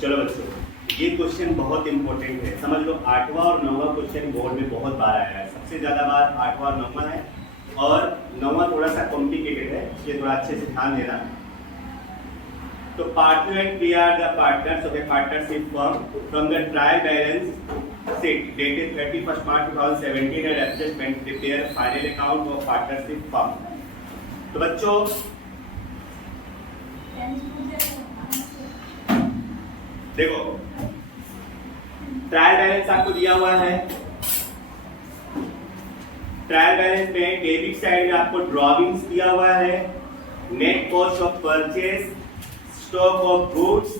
चलो बच्चों, ये क्वेश्चन बहुत इंपॉर्टेंट है, समझ लो। 8वां और 9वां क्वेश्चन बोर्ड में बहुत बार आया है। सबसे ज्यादा बार 8वां और 9वां है, और 9वां थोड़ा सा कॉम्प्लिकेटेड है, इसलिए थोड़ा अच्छे से ध्यान देना। तो partner and we are the partners of a partnership firm from the trial balance sheet dated 31 March 2017 and adjustment prepare final account of partnership firm. तो बच्चों देखो, ट्रायल बैलेंस आपको दिया हुआ है। ट्रायल बैलेंस में डेबिट साइड में आपको ड्रॉविंग्स दिया हुआ है, net cost of purchase, stock of goods.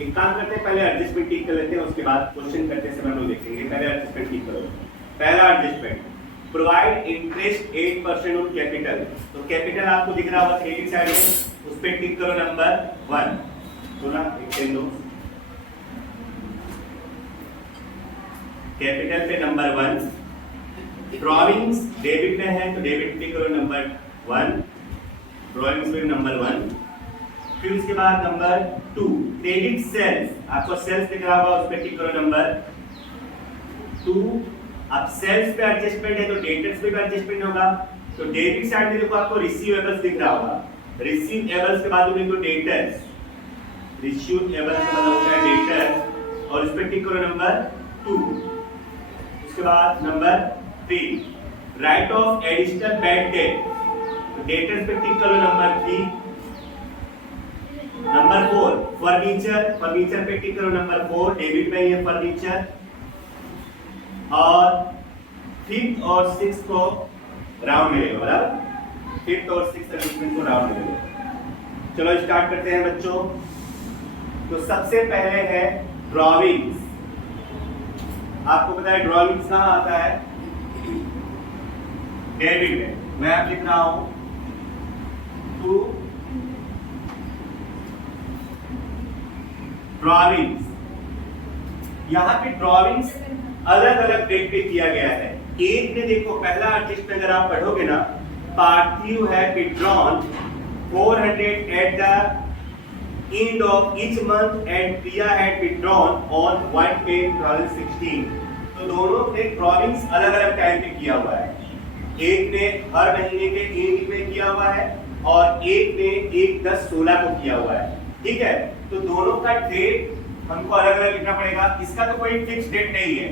एक काम करते हैं, पहले एडजस्टमेंट ठीक कर लेते हैं, उसके बाद क्वेश्चन करते समय हम लोग देखेंगे। पहले एडजस्टमेंट ठीक करो। पहला adjustment, provide interest 8% on capital. तो कैपिटल आपको दिख रहा होगा क्रेडिट साइड में, उस पर टिक करो नंबर 1। तो ना कैपिटल पे नंबर 1। ड्रॉविंग्स डेबिट में है तो डेबिट पे करो नंबर 1, ड्रॉविंग्स पे नंबर 1। फिर उसके बाद नंबर 2, क्रेडिट सेल्स, आपको सेल्स दिख रहा होगा, उस पे टिक करो नंबर 2। अब सेल्स पे एडजस्टमेंट है तो डेटर्स पे भी एडजस्टमेंट होगा। तो डेबिट साइड में देखो आपको रिसीवेबल्स दिख रहा होगा, रिसीवेबल्स के बाद में डेटर्स, रिसीवेबल्स का मतलब होता है डेटर्स, और इस पे टिक करो नंबर 2। उसके बाद number 3, right of additional bad debt, debtors पे टिक करो नंबर 3। नंबर 4, फर्नीचर, फर्नीचर पे टिक करो नंबर 4, डेबिट में ये फर्नीचर। और 5th और 6th को राउंड मिलेगा, बराबर। 5th और 6th एडजस्टमेंट को राउंड मिलेगा। चलो स्टार्ट करते हैं बच्चों। तो सबसे पहले है ड्रॉविंग्स। आपको पता है ड्रॉविंग्स कहाँ आता है? डेबिट में। मैं आप लिख रहा हूं टू ड्रॉविंग्स। यहां पे ड्रॉविंग्स अलग अलग डेट पे किया गया है। एक में देखो, पहला आर्टिस्ट अगर आप पढ़ोगे ना, पार्थिव है withdrawn 400 at the end of each month and Priya had withdrawn on 1/10/2016। तो दोनों ने ड्रॉविंग्स अलग अलग टाइम पे किया हुआ है। एक ने हर महीने के एंड में किया हुआ है और एक ने 1/10/16 को किया हुआ है, ठीक है। तो दोनों का डेट हमको अलग अलग लिखना पड़ेगा। इसका तो कोई फिक्स डेट नहीं है।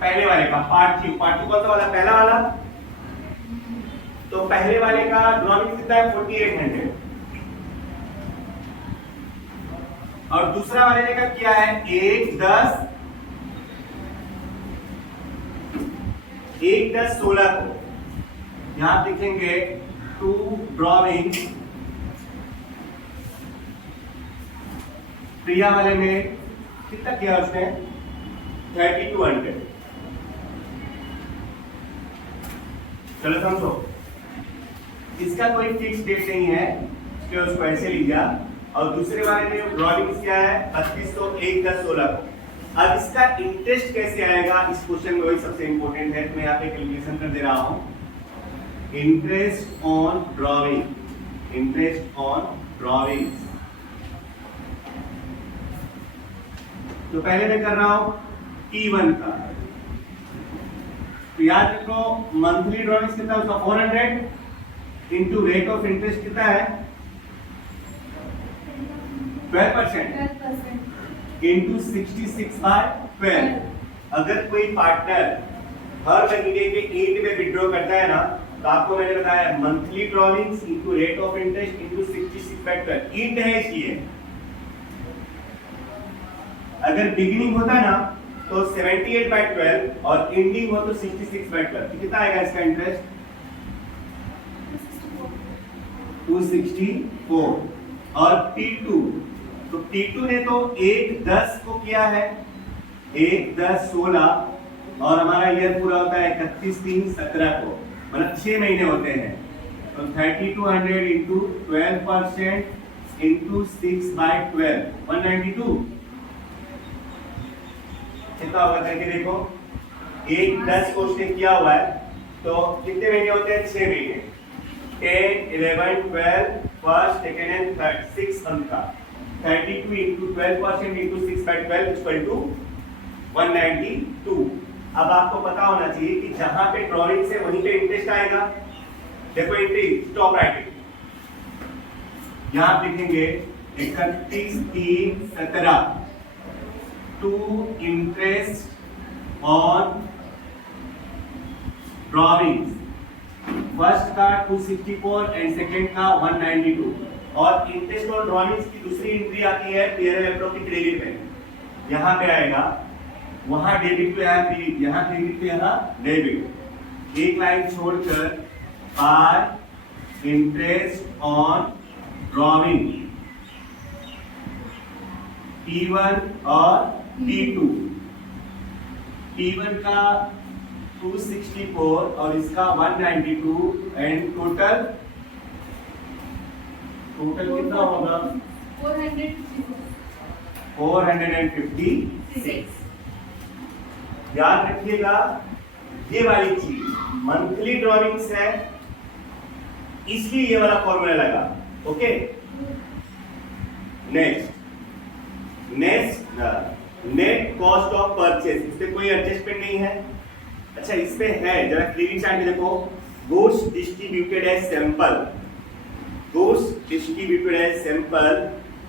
पहले वाले का पार्थिव, पार्थिव कौन सा वाला? पहला वाला। तो पहले वाले का ड्रॉविंग कितना है? 4800। और दूसरा वाले ने क्या किया है? 1/10/16 को यहां लिखेंगे टू ड्रॉविंग। प्रिया वाले में कितना किया उसने? 3200। चलो समझो, इसका कोई फिक्स डेट नहीं है, इसलिए उसको ऐसे लीजिए। और दूसरे वाले में ड्रॉविंग क्या है? 3200 1/10/16 को। अब इसका इंटरेस्ट कैसे आएगा? इस क्वेश्चन में वही सबसे इंपॉर्टेंट है। तो मैं यहाँ पे कैलकुलेशन कर दे रहा हूं। Interest on drawing, interest on drawing. तो पहले मैं कर रहा हूं T1 का। तो याद रखो, मंथली ड्रॉविंग कितना उसका? 400 इंटू रेट ऑफ इंटरेस्ट कितना है? 12% इंटू 66/12। अगर कोई पार्टनर हर महीने के एंड में विड्रॉ करता है ना, तो आपको मैंने बताया monthly drawings into rate of interest into 66/12। And है इसलिए। अगर बिगिनिंग होता ना तो 78/12 और एंडिंग हो तो 66/12। तो कितना आएगा इसका इंटरेस्ट? 264। और T2, तो T2 ने तो 1/10 को किया है, 1/10/16, और हमारा ईयर पूरा होता है 31/3/17 को, मतलब 6 महीने होते हैं। तो 3200 इंटू 12% इंटू 6/12 192। कितना होगा करके देखो। 1/10 को उसने किया हुआ है, तो कितने महीने होते हैं? 6 महीने। 10, 11, 12, first, second and third, 6 month का। 32 into 12% into 6 by 12 equal to 192। अब आपको पता होना चाहिए कि जहां पे ड्रॉइंग से वहीं पे इंटरेस्ट आएगा। देखो इंटरेस्ट स्टॉप राइटिंग, यहां लिखेंगे 31 3 17 to interest on drawings, first का 264 एंड सेकंड का 192। और इंटरेस्ट ऑन ड्रॉइंग्स की दूसरी एंट्री आती है पीयर एप्रोप्रिएट क्रेडिट में, यहां पे आएगा, वहां डेबिट पे यहाँ क्रेडिट, यहाँ क्रेडिट पे यहाँ डेबिट। एक लाइन छोड़कर are interest on drawing T1 और T2, T1 का 264 और इसका 192 एंड टोटल कितना होगा 456। याद रखिएगा ये वाली चीज मंथली ड्रॉइंग्स है, इसलिए ये वाला फॉर्मूला लगा। Okay, next net cost of purchase, इस पे कोई एडजस्टमेंट नहीं है। अच्छा इस पे है, जरा क्रेडिट साइड में देखो, goods distributed as sample, goods distributed as sample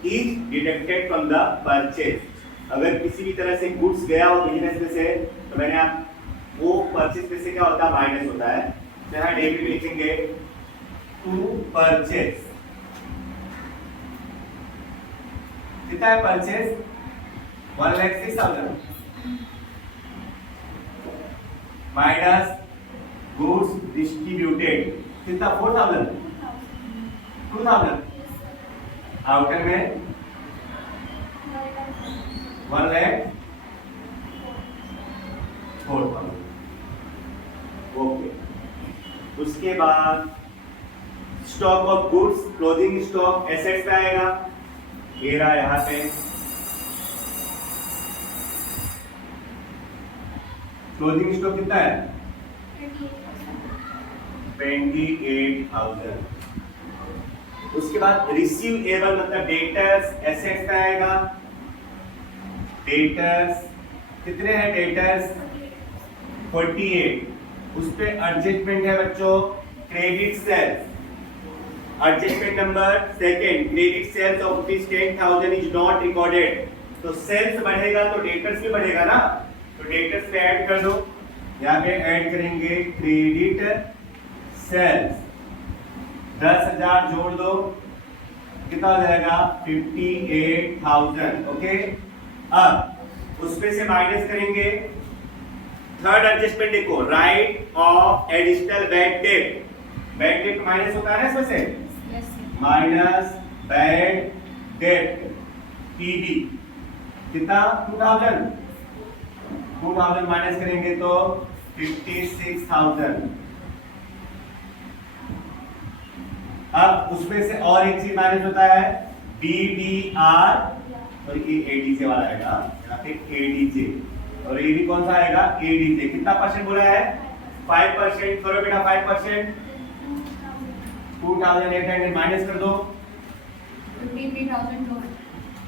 is deducted from the purchase. अगर किसी भी तरह से गुड्स गया हो बिजनेस में से, तो मैंने आप वो परचेज में से क्या होता है माइनस होता है, तो यहाँ डेबिट लिखेंगे टू परचेज। कितना है परचेज 1,06,000 माइनस गुड्स डिस्ट्रीब्यूटेड कितना 4,000 2,000, आउटर में 1,04,000। ओके, उसके बाद stock of goods closing stock assets पे आएगा, ये रहा यहां पे क्लोजिंग स्टॉक कितना है 28,000। उसके बाद रिसीवेबल मतलब डेटर्स एसेट्स पे आएगा, डेटर्स कितने हैं डेटर्स 48, उस पे एडजस्टमेंट है बच्चों credit sales, adjustment number second credit sales of ₹10,000 is not recorded. तो सेल्स बढ़ेगा तो डेटर्स भी बढ़ेगा ना, तो डेटर्स पे ऐड कर दो, यहाँ पे ऐड करेंगे क्रेडिट सेल्स 10,000 जोड़ दो, कितना हो जाएगा 58,000। ओके, अब उसमें से माइनस करेंगे थर्ड एडजस्टमेंट, देखो right of additional bad debt, bad debt minus होता है ना इसमें से, माइनस बैड डेट टीबी कितना 2,000 माइनस करेंगे तो 56,000। अब उसमें से और एक चीज माइनस होता है BDR और ये ADJ वाला आएगा, यहाँ पे ADJ और ये भी कौन सा आएगा ADJ। कितना परसेंट बोला है 5%, करो बेटा 5%, 2,800 माइनस कर दो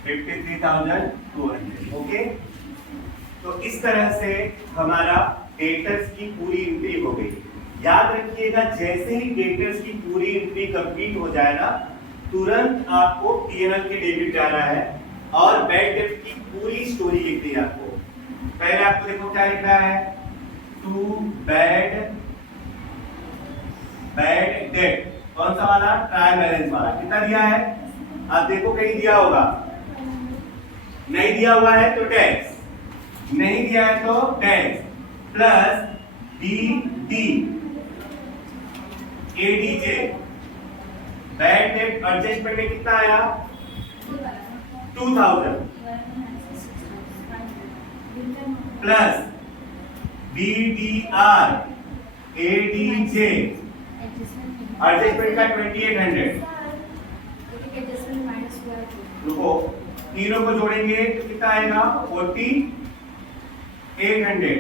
53,200। ओके, तो इस तरह से हमारा डेटर्स की पूरी एंट्री हो गई। याद रखिएगा जैसे ही डेटर्स की पूरी एंट्री कंप्लीट हो जाए ना, तुरंत आपको P&L के डेबिट जाना है और बैड डेट की पूरी स्टोरी लिखनी है आपको। पहले आपको देखो क्या लिखना है, टू बैड डेट, कौन सा वाला ट्रायल बैलेंस वाला, कितना दिया है आप देखो, कहीं दिया होगा, नहीं दिया हुआ है तो टैक्स, नहीं दिया है तो tax plus BD ADJ। Bad debt adjustment में कितना आया 2,000 प्लस BDR ADJ एडजस्टमेंट का 2,800। रुको, तीनों को जोड़ेंगे तो कितना आएगा 4,800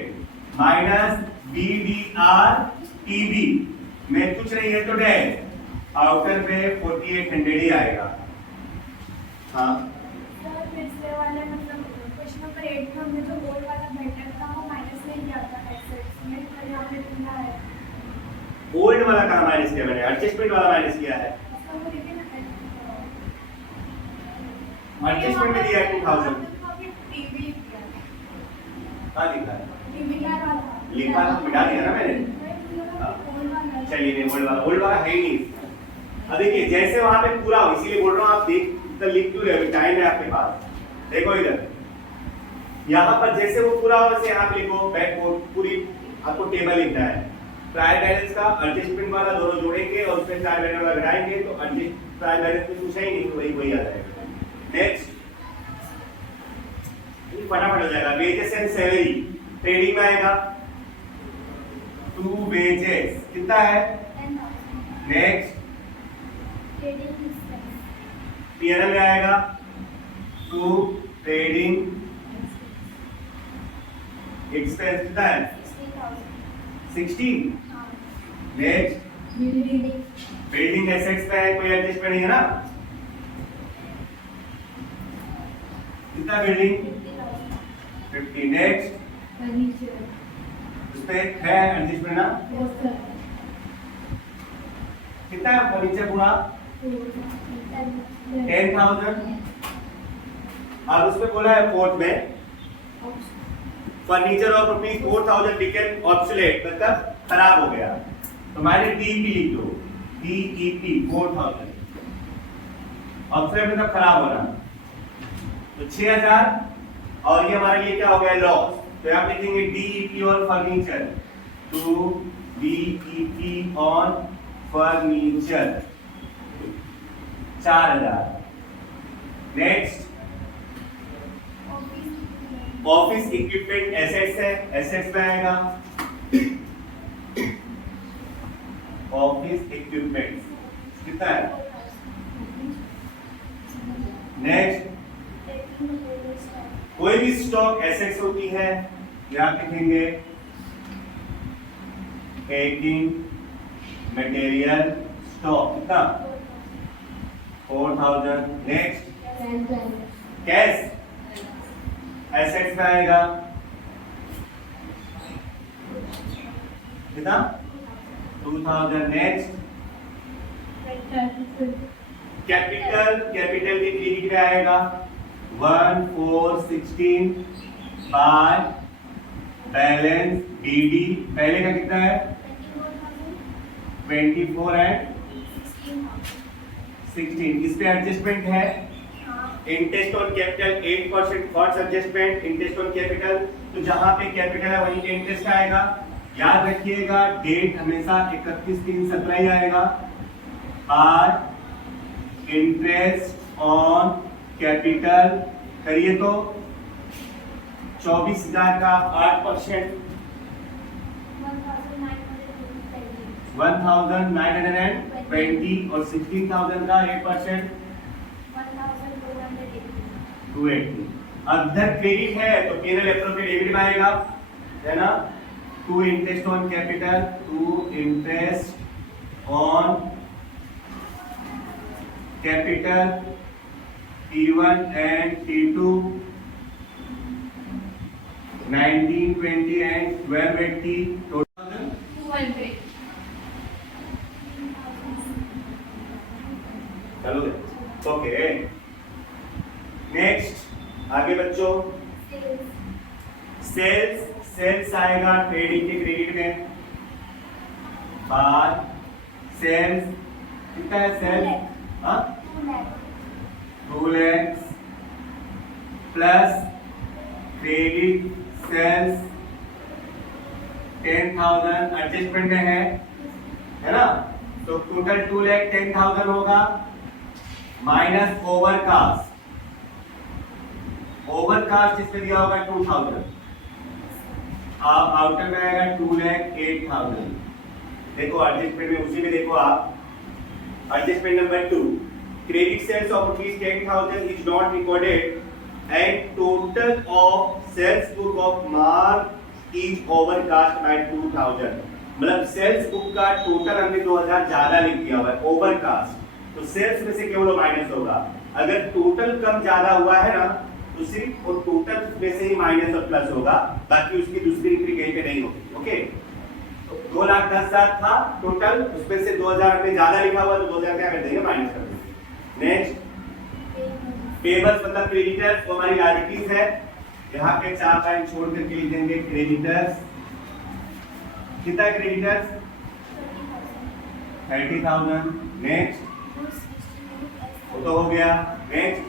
माइनस BDR TB में कुछ नहीं है तो डैश, आउटर पे 4,800 ही आएगा। हाँ सर पिछले वाले मतलब क्वेश्चन नंबर 8 में हमने जो गोल वाला बैटर था वो माइनस नहीं किया था एक्सेस में, पर यहाँ पे कितना है ओल्ड वाला कहाँ माइनस किया मैंने, एडजस्टमेंट वाला माइनस किया है। इसका वो देखिए ना एडजस्टमेंट में दिया है 2000। टीवी कहाँ लिखा है? टीवी क्या रहा था लिखा तो मिटा दिया ना मैंने। चलिए नहीं, ओल्ड वाला है ही नहीं। अब देखिए जैसे वहां पे पूरा हो, इसीलिए बोल रहा हूँ आप देख इतना लिख क्यों रहे हो, टाइम है आपके पास। देखो इधर यहाँ पर जैसे वो पूरा हो वैसे यहाँ पे लिखो, बैक पूरी आपको टेबल लिखना है। ट्रायल बैलेंस का एडजस्टमेंट वाला दोनों जोड़ेंगे और उसमें ट्रायल बैलेंस वाला घटाएंगे तो एडजस्ट ट्रायल बैलेंस में पूछा ही नहीं, तो वही आ जाएगा। नेक्स्ट फटाफट हो जाएगा। वेजेस एंड सैलरी ट्रेडिंग में आएगा 2 वेजेस कितना है। नेक्स्ट पीएनएल में आएगा 2 ट्रेडिंग एक्सपेंस कितना है 16। नेक्स्ट बिल्डिंग एसेट्स पे कोई एडजस्टमेंट नहीं है ना, कितना बिल्डिंग 50। नेक्स्ट उसपे है एडजस्टमेंट ना, कितना है फर्नीचर पूरा 10,000। और उसमें बोला है फोर्थ में furniture of rupees 4,000 became obsolete, मतलब खराब हो गया, तो मैंने डीईपी लिख दो, डीईपी 4,000 ऑब्सोलेट मतलब खराब होना, तो 6,000। और ये हमारे लिए क्या हो गया लॉस, तो यहाँ लिखेंगे DEP on furniture, to DEP on furniture 4,000। Next office equipment assets है, एसेट्स में आएगा ऑफिस इक्विपमेंट कितना है। नेक्स्ट कोई भी स्टॉक एसेट्स होती है, यहां लिखेंगे पेकिंग मटेरियल स्टॉक कितना 4,000। नेक्स्ट कैश एसेट्स में आएगा कितना 2,000। नेक्स्ट कैपिटल, कैपिटल के क्रेडिट में आएगा 1,416 बाय बैलेंस बीडी, पहले का कितना है 24 एंड 16, इस पे एडजस्टमेंट है। Interest on capital 8% for adjustment, interest on capital, तो जहां पे कैपिटल है वहीं पे इंटरेस्ट आएगा। याद रखिएगा डेट हमेशा 31/3/17 ही आएगा। और इंटरेस्ट ऑन कैपिटल करिए तो 24,000 का 8% 1,920 और 16,000 का 8% 280। अब इधर क्रेडिट है तो पीएनएल एप्रोप्रिएट डेबिट में आएगा, है ना। To interest on capital, to interest on capital T1 and T2 19, 20 and 1280 total 200। चलो ओके। नेक्स्ट आगे बच्चों सेल्स, सेल्स आएगा ट्रेडिंग के क्रेडिट में बार सेल्स कितना है sales 2 lakhs plus credit sales 10,000 adjustment में है ना, तो टोटल 2,10,000 होगा माइनस ओवरकास्ट, ओवरकास्ट इसमें दिया होगा 2,000, आप आउटर में आएगा 2,08,000। देखो एडजस्टमेंट में उसी में देखो आप adjustment number 2 credit sales of rupees 10,000 is not recorded and total of sales book of mark is overcast by 2,000, मतलब सेल्स बुक का टोटल हमने 2,000 ज्यादा लिख दिया हुआ है ओवरकास्ट, तो सेल्स में से केवल माइनस होगा अगर टोटल कम ज्यादा हुआ है ना तो सिर्फ वो टोटल में से ही माइनस और प्लस होगा, बाकी उसकी दूसरी एंट्री कहीं पे नहीं होगी। ओके, तो 2,10,000 था टोटल, उसमें से 2,000 में ज्यादा लिखा हुआ तो 2,000 क्या कर देंगे, माइनस कर देंगे। नेक्स्ट पेबल्स मतलब क्रेडिटर्स, वो हमारी लायबिलिटीज है। यहाँ पे 4 लाइन छोड़ करके लिख देंगे क्रेडिटर्स। कितना है क्रेडिटर्स, 30,000। नेक्स्ट वो तो हो गया। Next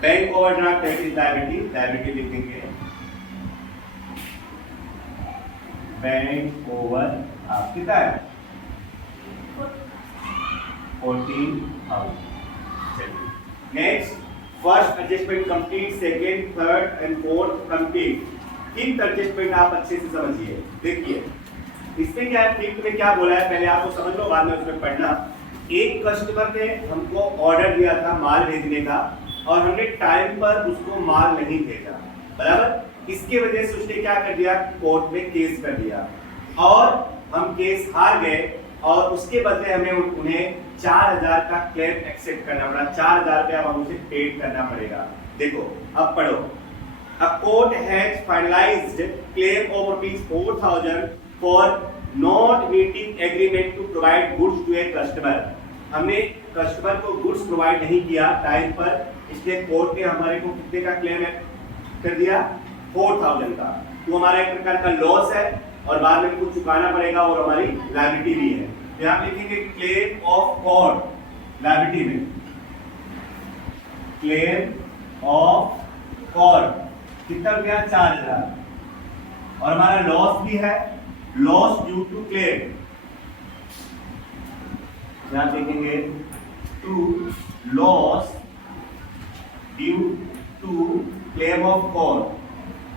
bank overdraft liability, liability लिख देंगे बैंक ओवर कितना है 14,000। चलिए next first adjustment complete, second, third and fourth complete. Fifth adjustment आप अच्छे से समझिए। देखिए इसमें क्या है, फिफ्थ में क्या बोला है पहले आपको समझ लो, बाद में उसमें पढ़ना। एक कस्टमर ने हमको ऑर्डर दिया था माल भेजने का और हमने टाइम पर उसको माल नहीं भेजा, बराबर। इसके वजह से उसने क्या कर दिया, कोर्ट में केस कर दिया और हम केस हार गए और उसके बदले हमें उन्हें 4,000 का क्लेम एक्सेप्ट करना पड़ा। 4,000 रुपया अब उसे पेड करना पड़ेगा। देखो अब पढ़ो, A court has finalized claim of ₹4,000 for not meeting agreement to provide goods to a customer। हमने कस्टमर को गुड्स प्रोवाइड नहीं किया टाइम पर, इसलिए कोर्ट ने हमारे को कितने का क्लेम कर दिया, 4,000 का। तो हमारा एक प्रकार का लॉस है और बाद में हमको चुकाना पड़ेगा और हमारी लायबिलिटी भी है। तो यहाँ लिखेंगे क्लेम ऑफ कोर्ट, लायबिलिटी में क्लेम ऑफ कोर्ट कितना रुपया, 4,000। और हमारा लॉस भी है, लॉस ड्यू टू क्लेम, यहां देखेंगे to loss due to claim of court,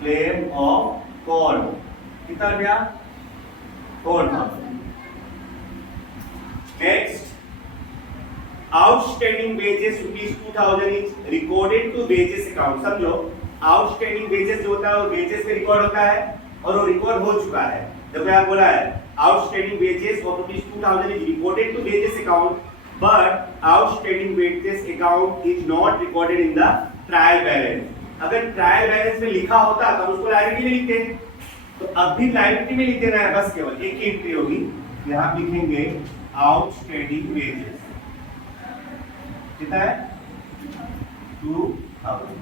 claim of court कितना रुपया, 4,000। Next outstanding wages ₹2,000 is recorded to wages account. समझो आउटस्टैंडिंग वेजेस जो होता है वो वेजेस में रिकॉर्ड होता है और वो रिकॉर्ड हो चुका है। जब मैं बोला है outstanding wages of ₹2,000 is recorded to wages account but outstanding wages account is not recorded in the trial balance. अगर ट्रायल बैलेंस में लिखा होता तो उसको लायबिलिटी में लिखते, तो अब भी लायबिलिटी में लिख देना है, बस केवल एक ही एंट्री होगी। यहां लिखेंगे आउटस्टैंडिंग वेजेस कितना है, 2,000।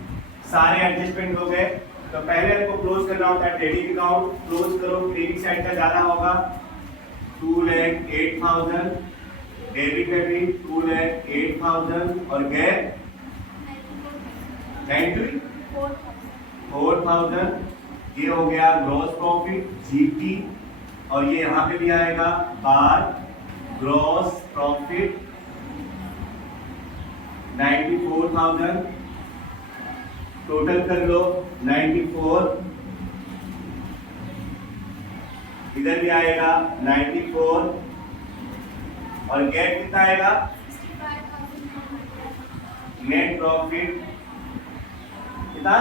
सारे एडजस्टमेंट हो गए। तो पहले हमको क्लोज करना होता है ट्रेडिंग अकाउंट, क्लोज करो, क्रेडिट साइड का ज्यादा होगा 2,08,000, डेबिट में भी 2,08,000 और गैप 94,000। ये हो गया ग्रॉस प्रॉफिट जीपी और ये यहाँ पे भी आएगा बार ग्रॉस प्रॉफिट 94,000। टोटल कर लो 94, इधर भी आएगा 94 और गेट कितना आएगा, नेट प्रॉफिट कितना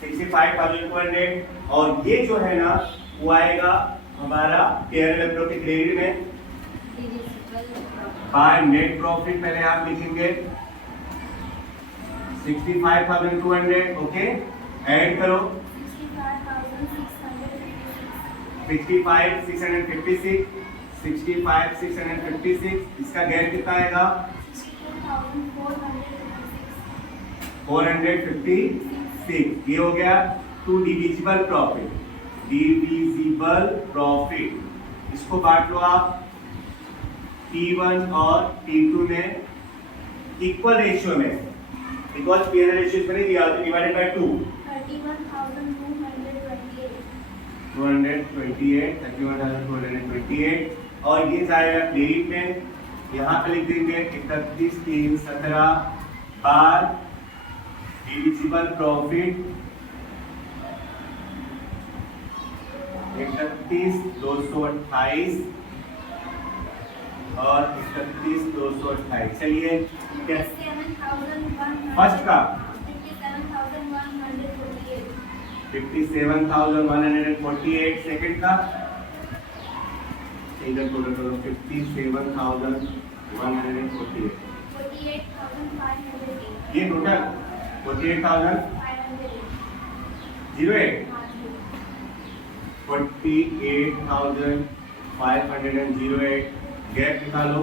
65,200 और ये जो है ना वो आएगा हमारा पेयर के क्रेडिट में बाय नेट प्रॉफिट। पहले आप लिखेंगे 65,200। ओके ऐड करो 65,656, 65,656। इसका गैप कितना आएगा 456। ये हो गया to divisible profit, divisible profit. इसको बांट लो आप T1 और T2 में इक्वल रेशियो में, बिकॉज पीएनएल रेशियो में नहीं दिया तो डिवाइडेड बाय 2 31,228 और ये जाएगा क्रेडिट में। यहाँ पे लिख देंगे 31,317 बार डिविजिबल प्रॉफिट 31,228 और 31,228। चलिए फर्स्ट का 57,148, सेकंड का इधर टोटल करो 57,148 148 48,508 ये टोटल 48,008 48,508 गैप निकालो।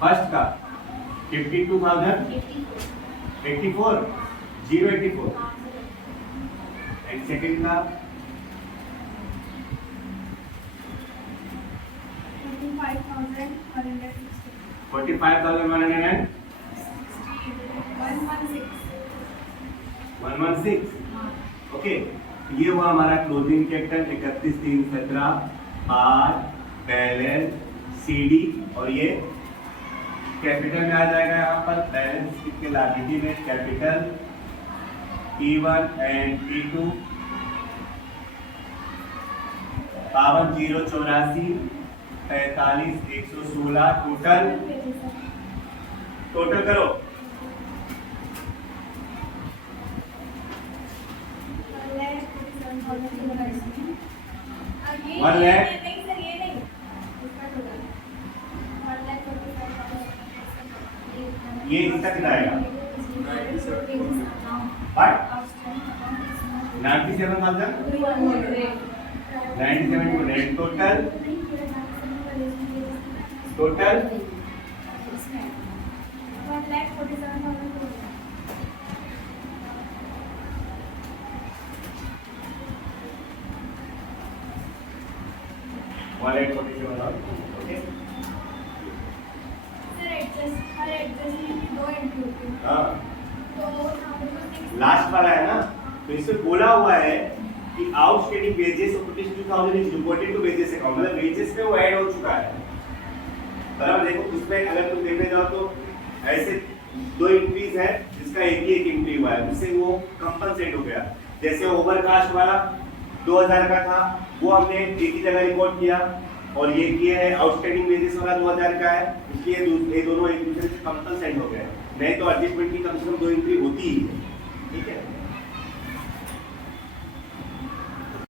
फर्स्ट का 52,084 084 एंड सेकंड का 45,116 116 ओके। ये हुआ हमारा closing capital 31/3/17 are balance CD और ये कैपिटल में आ जाएगा यहाँ पर बैलेंस शीट के लायबिलिटी में capital P1 and P2 52,084 45,116 total करो 1 लाख ये इसका कितना आएगा 97,000 टोटल टोटल 1,47,000 ओके। हाँ लास्ट वाला है ना, तो इसमें बोला हुआ है कि outstanding wages of ₹2,000 is reported to wages account, मतलब वेजेस में वो ऐड हो चुका है। बराबर देखो उसमें अगर तुम देखने जाओ तो ऐसे दो एंट्रीज है जिसका एक ही एक एंट्री हुआ है, उससे वो कंपनसेट हो गया। जैसे ओवरकास्ट वाला 2000 का था वो हमने एक ही जगह रिकॉर्ड किया, और ये है आउटस्टैंडिंग वेजेस वाला 2000 का है, इसलिए ये दोनों एक दूसरे से कंपनसेट हो गए। नहीं तो एडजस्टमेंट की कम से कम दो एंट्री होती ही है, ठीक है।